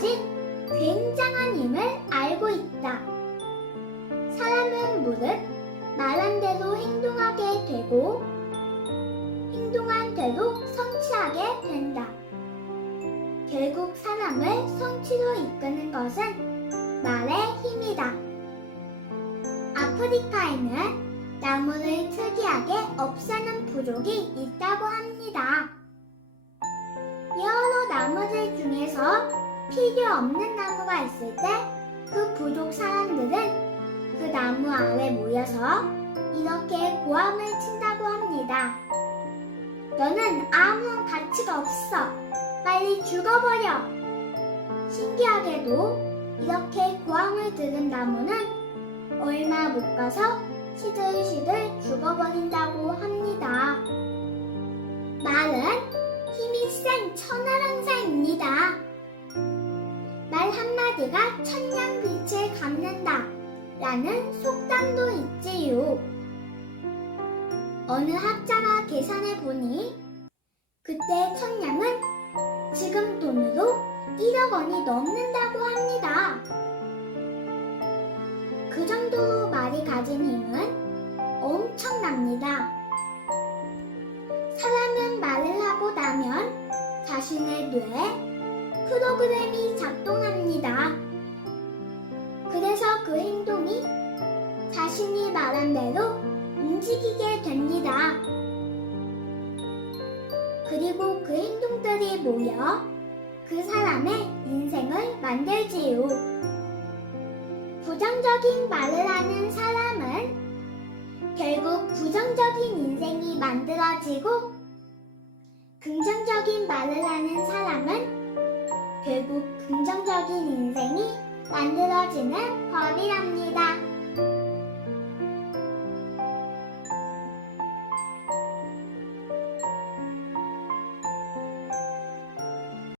가진 굉장한 힘을 알고 있다. 사람은 무릇 말한 대로 행동하게 되고 행동한 대로 성취하게 된다. 결국 사람을 성취로 이끄는 것은 말의 힘이다. 아프리카에는 나무를 특이하게 없애는 부족이 있다고 합니다. 여러 나무들 필요 없는 나무가 있을 때 그 부족 사람들은 그 나무 아래 모여서 이렇게 고함을 친다고 합니다. 너는 아무런 가치가 없어. 빨리 죽어버려. 신기하게도 이렇게 고함을 들은 나무는 얼마 못 가서 시들시들 죽어버린다고 합니다. 말은 힘이 센 천하랑사입니다. 말 한마디가 천냥빛을 갚는다. 라는 속담도 있지요. 어느 학자가 계산해 보니 그때 천냥은 지금 돈으로 1억 원이 넘는다고 합니다. 그 정도로 말이 가진 힘은 엄청납니다. 사람은 말을 하고 나면 자신의 뇌에 프로그램이 작동합니다. 그래서 그 행동이 자신이 말한 대로 움직이게 됩니다. 그리고 그 행동들이 모여 그 사람의 인생을 만들지요. 부정적인 말을 하는 사람은 결국 부정적인 인생이 만들어지고 긍정적인 말을 하는 사람은 결국 긍정적인 인생이 만들어지는 법이랍니다.